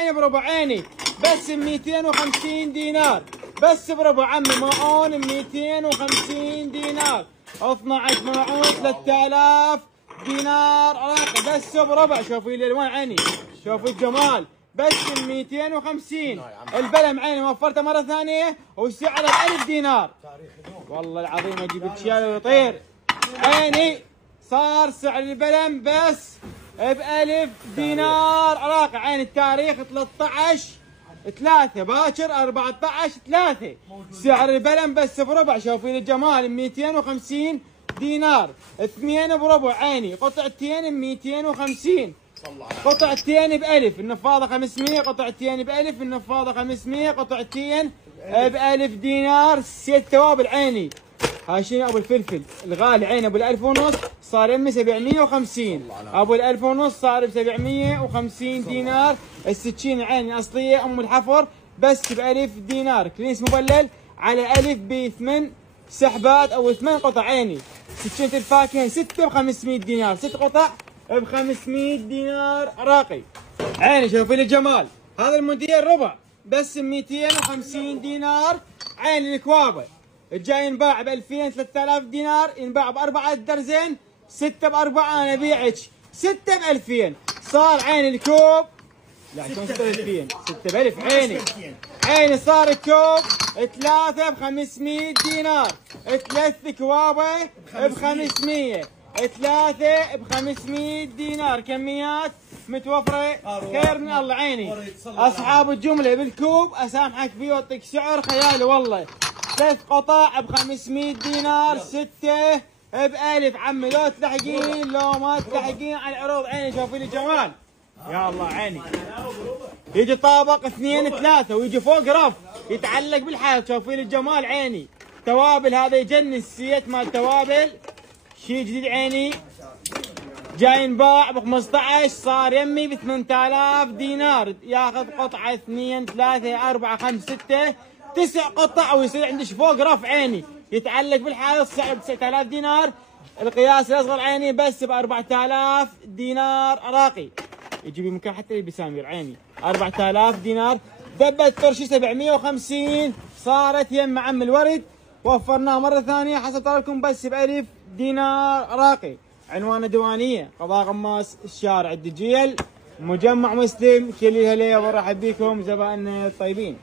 بربع عيني بس ب 250 دينار، بس بربع عمي ماعون ب 250 دينار، 12 ماعون 3000 دينار عراقي بس بربع. شوفي الالوان عيني، شوفي الجمال بس ب 250. البلم عيني وفرته مره ثانيه وسعره ب 1000 دينار. والله العظيم اجيب لك شيال ويطير عيني. صار سعر البلم بس ب 1000 دينار عراقي. عين التاريخ 13/3 باكر 14/3. سعر البلم بس بربع. شوفي الجمال 250 دينار. اثنين بربع عيني، قطعتين ب 250، قطعتين ب 1000. النفاضه 500، قطعتين ب 1000. النفاضه 500، قطعتين ب 1000 دينار. 6 توابل عيني. هاشين ابو الفلفل الغالي عين ابو ال1000 ونص صار يمي 750. ابو ال1000 ونص صار ب 750 دينار. السكين عيني اصليه ام الحفر بس ب 1000 دينار. كريس مبلل على 1000 ب8 سحبات او 8 قطع عيني. سكينة الفاكهه 6 ب 500 دينار، 6 قطع ب 500 دينار عراقي. عيني شوفي الجمال. هذا المونديال ربع بس ب 250 دينار. عين الكوابه الجاي ينباع ب 2000 3000 دينار، ينباع ب4 درزين، 6 ب4. انا ابيعك 6 ب 2000. صار عين الكوب لا شلون 6 ب 2000؟ 6 ب 1000 عيني. عيني صار الكوب 3 ب 500 دينار. 3 كوابه ب 500، 3 ب 500 دينار. كميات متوفره خير من الله عيني. اصحاب الجمله بالكوب اسامحك فيه واعطيك سعر خيالي والله. 3 قطع ب 500 دينار، 6 ب 1000 عمي. لو تلحقين لو ما تلحقين على العروض عيني. شوفي لي جمال يا الله عيني. يجي طابق 2 3 ويجي فوق رف يتعلق بالحائط. شوفي لي الجمال عيني. توابل هذا يجنن. السيت مال توابل شيء جديد عيني. جاي ينباع ب 15 صار يمي ب 8000 دينار. ياخذ قطعه 2 3 4 5 6 9 قطع ويصير عندك فوق رف عيني يتعلق بالحائط. سعره ب 9000 دينار. القياس الاصغر عيني بس ب 4000 دينار عراقي. يجي بمكان حتى بسامير عيني 4000 دينار. دبة ترشي 750 صارت يم عم الورد. وفرناه مره ثانيه حسب طلبكم بس ب 1000 دينار عراقي. عنوان ديوانيه قضاء غماس الشارع الدجيل، مجمع مسلم. كل الهليه وبرحب بكم زبائننا الطيبين.